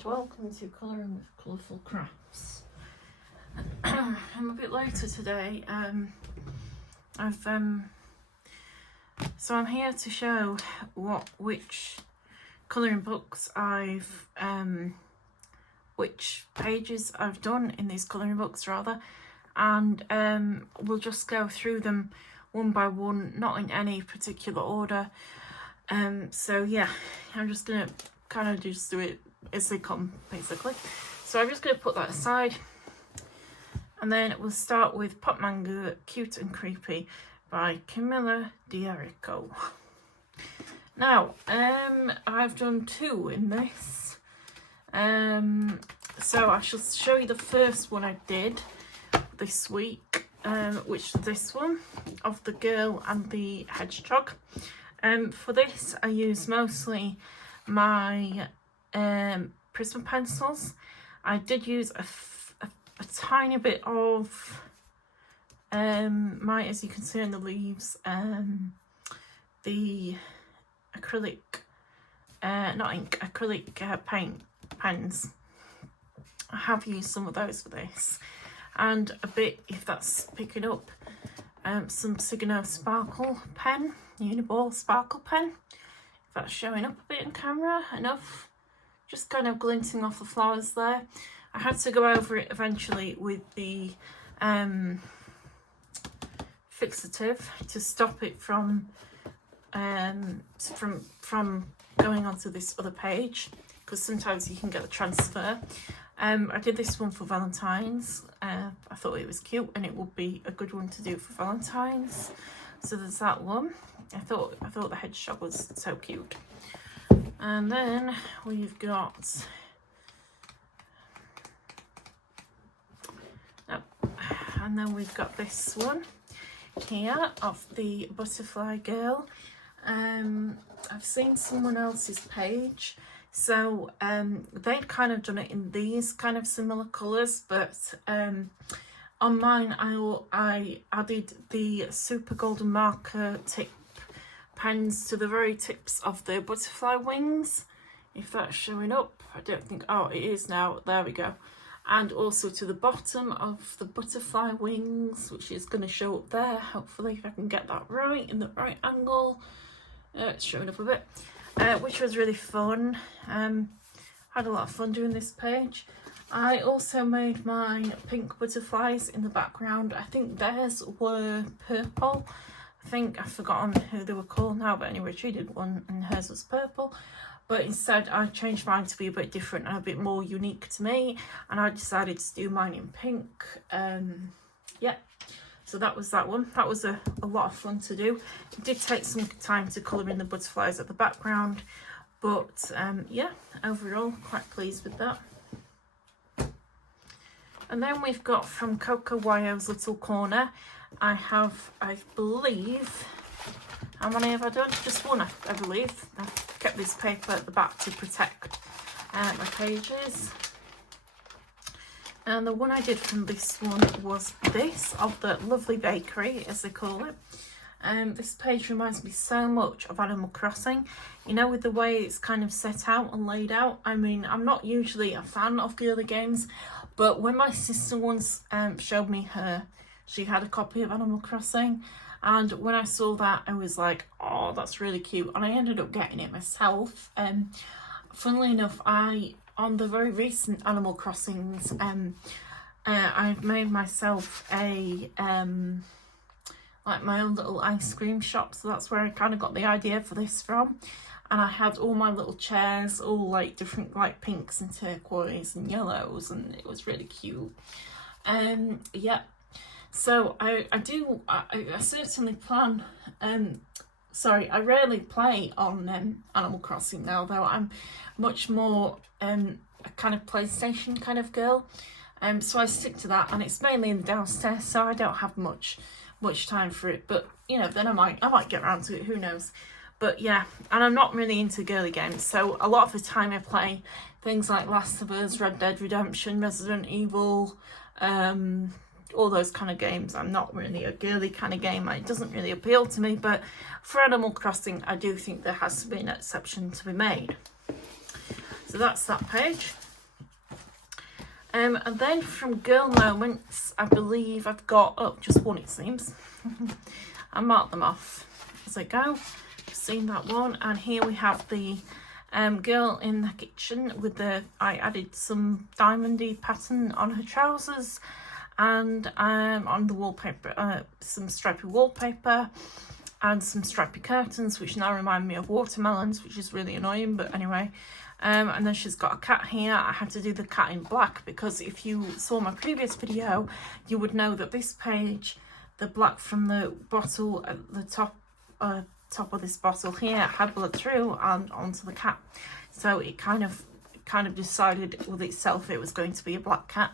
and welcome to Colouring with Colourful Crafts. I'm a bit later today. So I'm here to show which colouring books which pages I've done in these colouring books rather, and we'll just go through them one by one, not in any particular order. So yeah, I'm just gonna kind of just do it as they come basically. So I'm just gonna put that aside, and then we'll start with Pop Manga Cute and Creepy by Camilla D'Erico. Now, I've done two in this. So I shall show you the first one I did this week, which is this one of the girl and the hedgehog. For this I use mostly my Prisma pencils. I did use a tiny bit of as you can see in the leaves, the acrylic, not ink, acrylic paint pens. I have used some of those for this, and a bit, if that's picking up, some Signo sparkle pen, Uniball sparkle pen, if that's showing up a bit in camera enough, just kind of glinting off the flowers there. I had to go over it eventually with the fixative to stop it from going onto this other page, because sometimes you can get the transfer. I did this one for Valentine's. I thought it was cute and it would be a good one to do for Valentine's. So there's that one. I thought the hedgehog was so cute. And then we've got this one here of the butterfly girl. I've seen someone else's page, so they'd kind of done it in these kind of similar colours, but on mine I added the super golden marker tip pens to the very tips of the butterfly wings, if that's showing up. I don't think, oh, it is now, there we go. And also to the bottom of the butterfly wings, which is going to show up there, hopefully, if I can get that right in the right angle. It's showing up a bit, which was really fun. Had a lot of fun doing this page. I also made my pink butterflies in the background. I think theirs were purple. I think I've forgotten who they were called now, but anyway, she did one and hers was purple. But instead I changed mine to be a bit different and a bit more unique to me, and I decided to do mine in pink. Yeah, so that was that one. That was a lot of fun to do. It did take some time to colour in the butterflies at the background, but yeah, overall quite pleased with that. And then we've got from Coco Wayo's Little Corner. I believe, how many have I done? Just one, I believe. I've kept this paper at the back to protect my pages. And the one I did from this one was this, of the Lovely Bakery, as they call it. This page reminds me so much of Animal Crossing, you know, with the way it's kind of set out and laid out. I mean, I'm not usually a fan of girly games, but when my sister once showed me she had a copy of Animal Crossing, and when I saw that I was like, oh, that's really cute, and I ended up getting it myself. Funnily enough, on the very recent Animal Crossings, I've made myself a like my own little ice cream shop, so that's where I kind of got the idea for this from. And I had all my little chairs, all like different like pinks and turquoise and yellows, and it was really cute. Yeah, so I certainly plan, I rarely play on Animal Crossing now, though. I'm much more a kind of PlayStation kind of girl, so I stick to that, and it's mainly in the downstairs, so I don't have much time for it. But you know, then I might get around to it, who knows. But yeah, and I'm not really into girly games, so a lot of the time I play things like Last of Us, Red Dead Redemption, Resident Evil, all those kind of games. I'm not really a girly kind of game. It doesn't really appeal to me, but for Animal Crossing I do think there has to be an exception to be made. So that's that page. And then from Girl Moments, I believe I've got, oh, just one it seems. I marked them off as I go. Seen that one. And here we have the girl in the kitchen with the, I added some diamondy pattern on her trousers and on the wallpaper, some stripy wallpaper and some stripy curtains, which now remind me of watermelons, which is really annoying, but anyway. And then she's got a cat here. I had to do the cat in black because if you saw my previous video, you would know that this page, the black from the bottle at the top of this bottle here had bled through and onto the cat. So it kind of decided with itself it was going to be a black cat.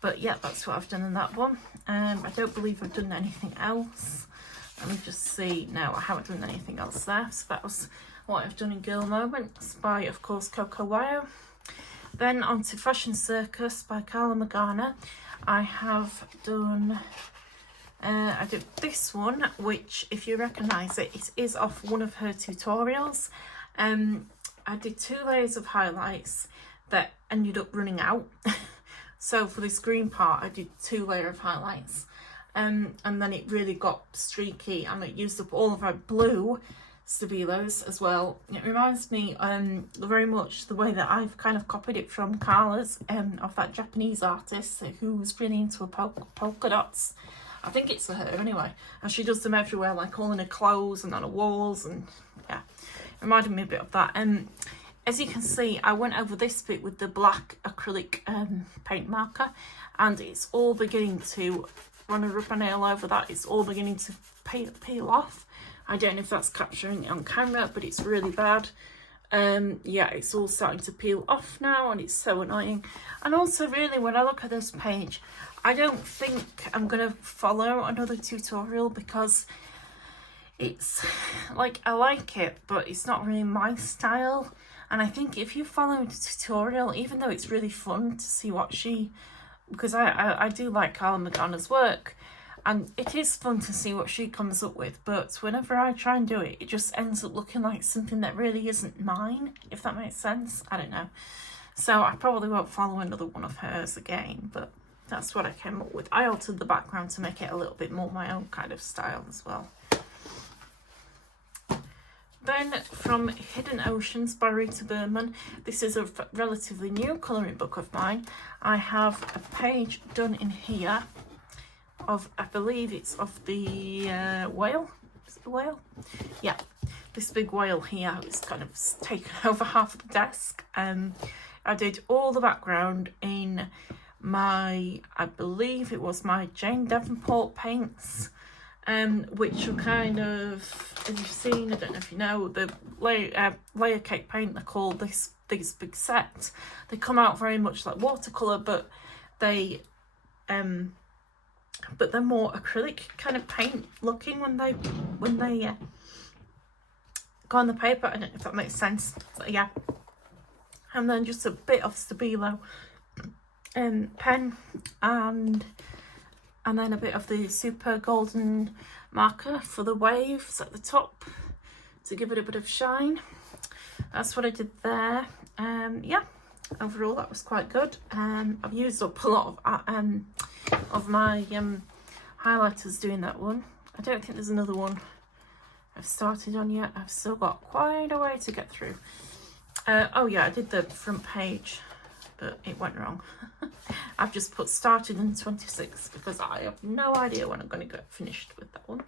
But yeah, that's what I've done in that one. I don't believe I've done anything else. Let me just see. No, I haven't done anything else there. So that was what I've done in Girl Moments by, of course, Coco Wyo. Then on to Fashion Circus by Carla Magana. I have done, I did this one, which if you recognise it, it is off one of her tutorials. I did 2 layers of highlights that ended up running out. So for this green part, I did 2 layers of highlights. And then it really got streaky and it used up all of our blue Stabilos as well. It reminds me very much the way that I've kind of copied it from Carla's of that Japanese artist who was really into polka dots. I think it's for her anyway, and she does them everywhere, like all in her clothes and on her walls, and yeah, it reminded me a bit of that. As you can see, I went over this bit with the black acrylic paint marker, and it's all beginning to, run a rubber nail over that, it's all beginning to peel off. I don't know if that's capturing it on camera, but it's really bad. Yeah, it's all starting to peel off now, and it's so annoying. And also, really, when I look at this page, I don't think I'm going to follow another tutorial because it's, like, I like it, but it's not really my style. And I think if you follow the tutorial, even though it's really fun to see what she, because I do like Carla Magana's work, and it is fun to see what she comes up with, but whenever I try and do it, it just ends up looking like something that really isn't mine, if that makes sense. I don't know. So I probably won't follow another one of hers again, but that's what I came up with. I altered the background to make it a little bit more my own kind of style as well. Then from Hidden Oceans by Rita Berman, this is a relatively new colouring book of mine. I have a page done in here of, I believe it's of the whale. Is it the whale? Yeah, this big whale here. It's kind of taken over half of the desk. I did all the background in my, I believe it was my Jane Davenport paints, which are kind of, as you've seen, I don't know if you know, the layer cake paint, they're called this big set. They come out very much like watercolour, but they're more acrylic kind of paint looking when they go on the paper. I don't know if that makes sense. So, yeah. And then just a bit of Stabilo pen, and then a bit of the super golden marker for the waves at the top to give it a bit of shine. That's what I did there. Yeah, overall that was quite good. I've used up a lot of my highlighters doing that one. I don't think there's another one I've started on yet. I've still got quite a way to get through. Oh yeah, I did the front page, but it went wrong. I've just put started in 26 because I have no idea when I'm going to get finished with that one.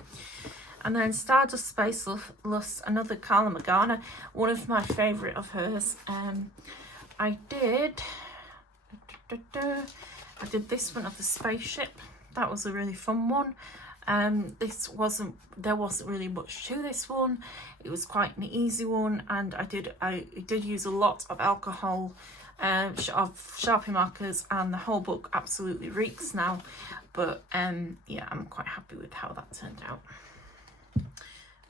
And then Stardust Space Lust, another Carla Magana, one of my favourite of hers. I did this one of the spaceship. That was a really fun one. There wasn't really much to this one. It was quite an easy one, and I did use a lot of alcohol, of Sharpie markers, and the whole book absolutely reeks now. But yeah, I'm quite happy with how that turned out.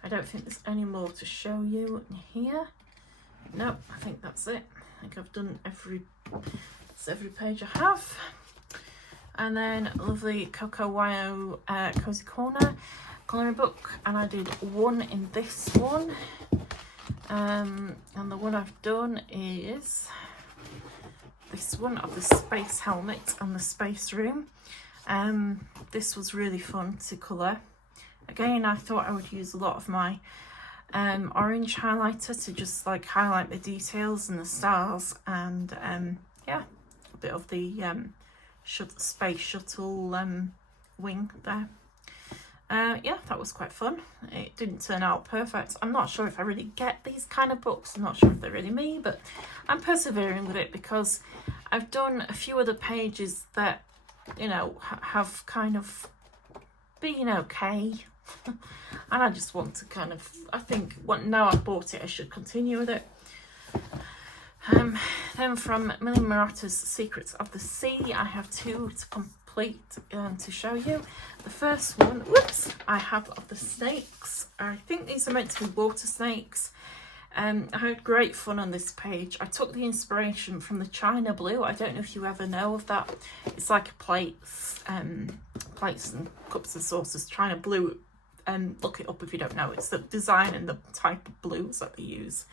I don't think there's any more to show you here. No, I think that's it. I think I've done every page I have. And then lovely Coco Wyo Cozy Corner colouring book, and I did one in this one. And the one I've done is this one of the space helmet and the space room. This was really fun to colour. Again, I thought I would use a lot of my orange highlighter to just like highlight the details and the stars, and yeah, a bit of the space shuttle wing there. Yeah, that was quite fun. It didn't turn out perfect. I'm not sure if I really get these kind of books. I'm not sure if they're really me, but I'm persevering with it because I've done a few other pages that, you know, have kind of been okay. And I just want to kind of, I think, now I've bought it, I should continue with it. Then from Millie Murata's Secrets of the Sea, I have two to complete to show you. The first one, whoops, I have of the snakes. I think these are meant to be water snakes. I had great fun on this page. I took the inspiration from the China blue. I don't know if you ever know of that. It's like plates and cups and saucers, China blue. Look it up if you don't know. It's the design and the type of blues that they use.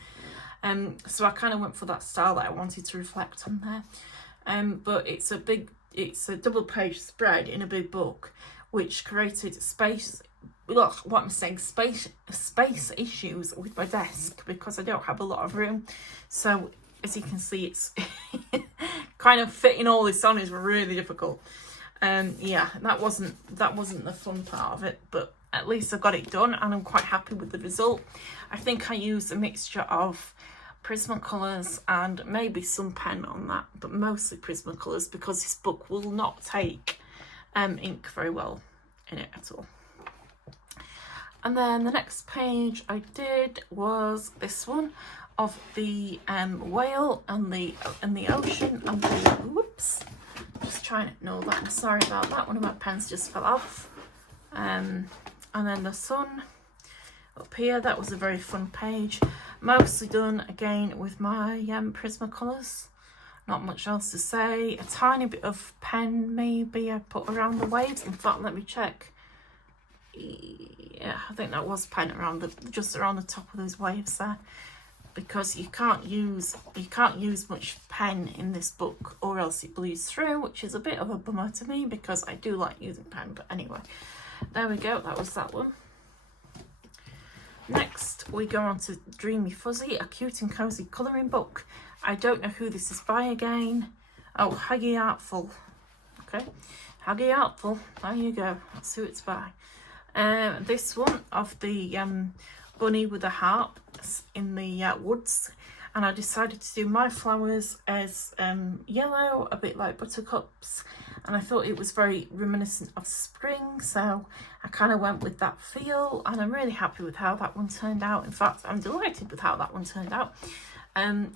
So I kind of went for that style that I wanted to reflect on there. But it's a double page spread in a big book, which created space issues with my desk because I don't have a lot of room. So as you can see, it's kind of fitting all this on is really difficult. Yeah, that wasn't the fun part of it, but at least I got it done and I'm quite happy with the result. I think I used a mixture of Prismacolors and maybe some pen on that, but mostly Prismacolors because this book will not take ink very well in it at all. And then the next page I did was this one of the whale and the ocean and the, whoops, just trying to ignore that, I'm sorry about that, one of my pens just fell off. And then the sun up here, that was a very fun page, mostly done again with my Prismacolors. Not much else to say. A tiny bit of pen maybe I put around the waves. In fact, let me check. Yeah, I think that was pen around just around the top of those waves there, because you can't use much pen in this book or else it bleeds through, which is a bit of a bummer to me because I do like using pen. But anyway, there we go, that was that one. Next we go on to Dreamy Fuzzy, a cute and cozy colouring book. I don't know who this is by again. Oh, Haggy Artful. Okay, Haggy Artful, there you go, that's who it's by. This one of the bunny with a harp in the woods, and I decided to do my flowers as yellow, a bit like buttercups, and I thought it was very reminiscent of spring, so I kind of went with that feel, and I'm really happy with how that one turned out. In fact, I'm delighted with how that one turned out.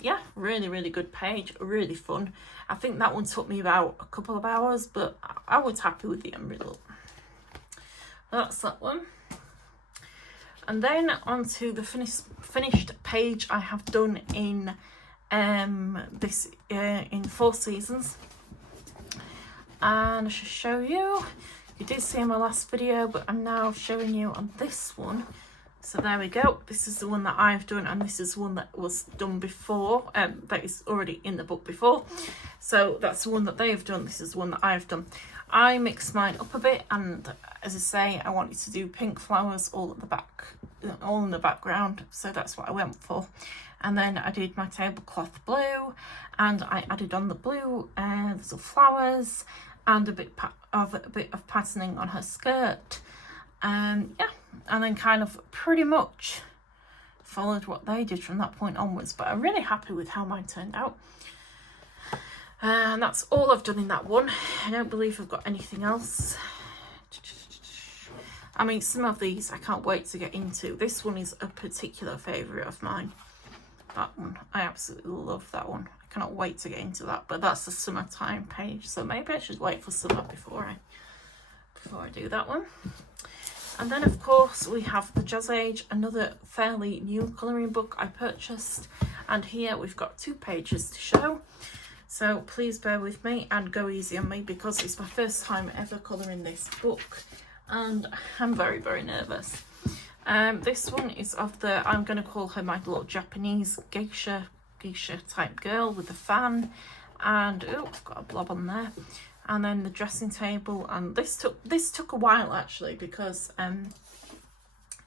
Yeah, really good page, really fun. I think that one took me about a couple of hours, but I was happy with the end result. That's that one. And then onto the finished page I have done in in 4 seasons, and I should show you. You did see in my last video, but I'm now showing you on this one. So there we go. This is the one that I've done, and this is one that was done before, that is already in the book before. So that's the one that they've done. This is the one that I've done. I mixed mine up a bit, and as I say, I wanted to do pink flowers all at the back, all in the background, so that's what I went for. And then I did my tablecloth blue, and I added on the blue little flowers and a bit of patterning on her skirt. Yeah, and then kind of pretty much followed what they did from that point onwards, but I'm really happy with how mine turned out. And that's all I've done in that one. I don't believe I've got anything else. I mean, some of these I can't wait to get into. This one is a particular favourite of mine. That one, I absolutely love that one. I cannot wait to get into that, but that's the summertime page, so maybe I should wait for summer before I do that one. And then of course we have the Jazz Age, another fairly new colouring book I purchased, and here we've got 2 pages to show. So please bear with me and go easy on me because it's my first time ever colouring this book and I'm very nervous. This one is of the, I'm going to call her my little Japanese geisha type girl with the fan, and oh, I've got a blob on there. And then the dressing table, and this took a while actually, because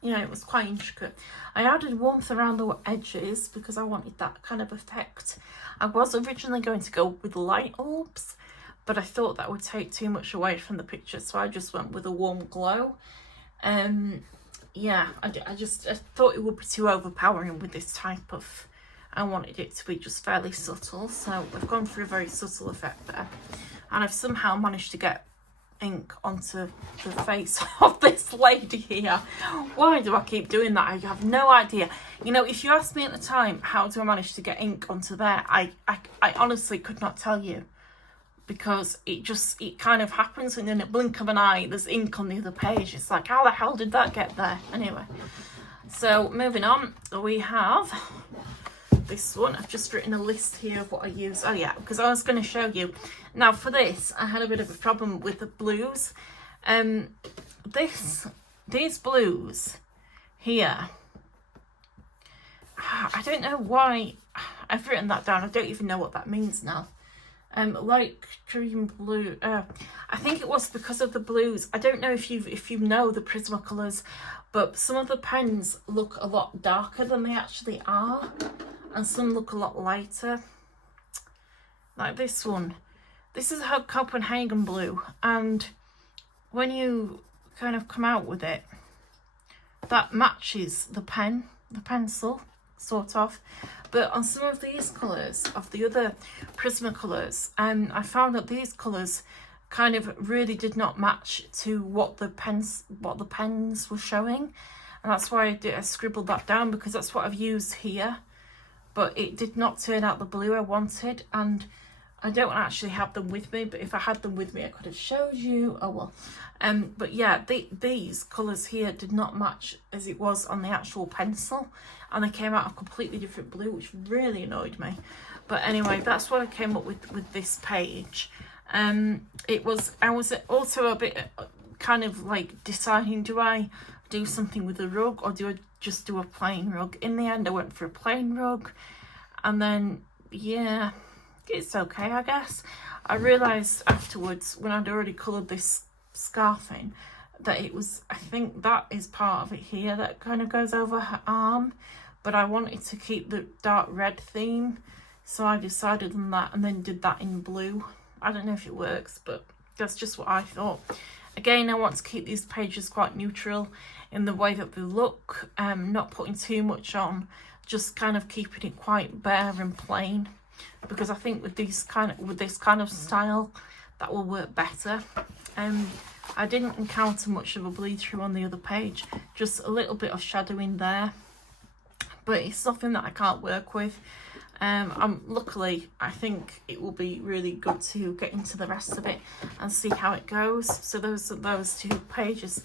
you know, it was quite intricate. I added warmth around the edges because I wanted that kind of effect. I was originally going to go with light orbs, but I thought that would take too much away from the picture, so I just went with a warm glow. Yeah, I thought it would be too overpowering with this type of, I wanted it to be just fairly subtle, so I've gone for a very subtle effect there. And I've somehow managed to get ink onto the face of this lady here. Why do I keep doing that? I have no idea. You know, if you asked me at the time, how do I manage to get ink onto there, I honestly could not tell you, because it kind of happens, and in a blink of an eye there's ink on the other page. It's like, how the hell did that get there? Anyway, so moving on, we have this one. I've just written a list here of what I use. Oh yeah, because I was going to show you. Now for this, I had a bit of a problem with the blues. These blues here, I don't know why I've written that down. I don't even know what that means now. Light cream blue. I think it was because of the blues. I don't know if you know the Prismacolors, but some of the pens look a lot darker than they actually are, and some look a lot lighter. Like this one. This is a Copenhagen blue, and when you kind of come out with it, that matches the pencil, sort of. But on some of these colours, of the other Prismacolors, I found that these colours kind of really did not match to what the pens were showing, and that's why I scribbled that down, because that's what I've used here. But it did not turn out the blue I wanted, and I don't actually have them with me, but if I had them with me I could have showed you. Oh well. But yeah, these colours here did not match as it was on the actual pencil, and they came out a completely different blue, which really annoyed me. But anyway, that's what I came up with this page. I was also a bit kind of like deciding, do I do something with the rug, or do I just do a plain rug? In the end I went for a plain rug, and then yeah, it's okay, I guess. I realised afterwards, when I'd already coloured this scarf in, that it was, I think that is part of it here that kind of goes over her arm, but I wanted to keep the dark red theme, so I decided on that and then did that in blue. I don't know if it works, but that's just what I thought. Again, I want to keep these pages quite neutral in the way that they look, not putting too much on, just kind of keeping it quite bare and plain, because I think with this kind of style that will work better. I didn't encounter much of a bleed through on the other page, just a little bit of shadowing there, but it's something that I can't work with. Luckily, I think it will be really good to get into the rest of it and see how it goes. So those two pages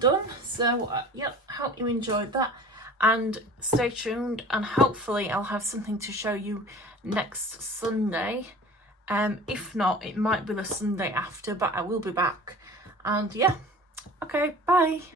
done. So yeah, hope you enjoyed that, and stay tuned, and hopefully I'll have something to show you next Sunday. If not, it might be the Sunday after, but I will be back. And yeah, okay, bye.